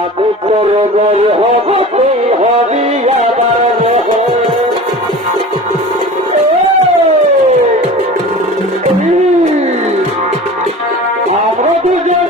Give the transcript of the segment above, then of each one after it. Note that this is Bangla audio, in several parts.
আবু করব হবতে হরিয়া বারব আমরা দুজন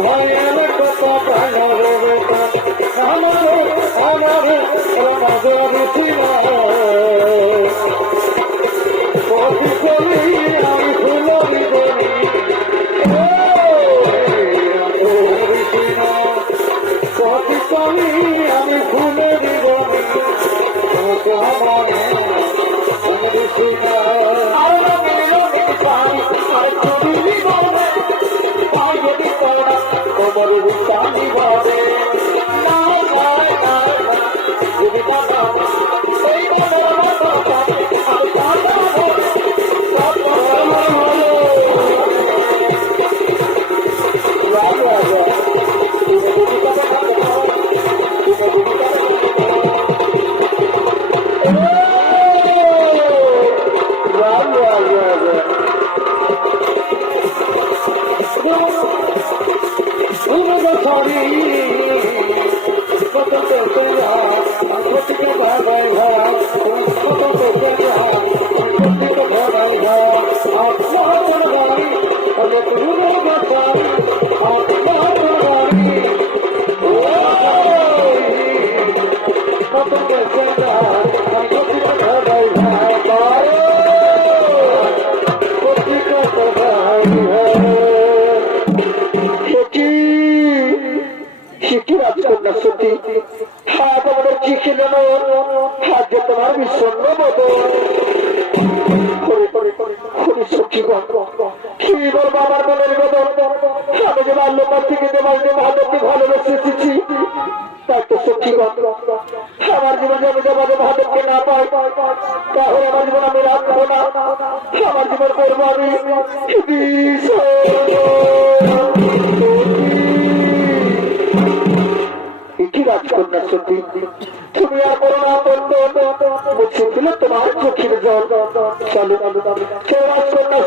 আমার আমার olha, alô. সুতি হাত আমাদের চিঠি নেব হাত যে তোমার বিষণ্ণ মতো কি বলব আমার মনের বদল আমি যে বাল্যকাল থেকে তোমার যে মহাদেবকে ভালোবেসে এসেছি আমার জীবন করব আমি দিল তোমার চোখের জল। চলো সে রাজকন্যা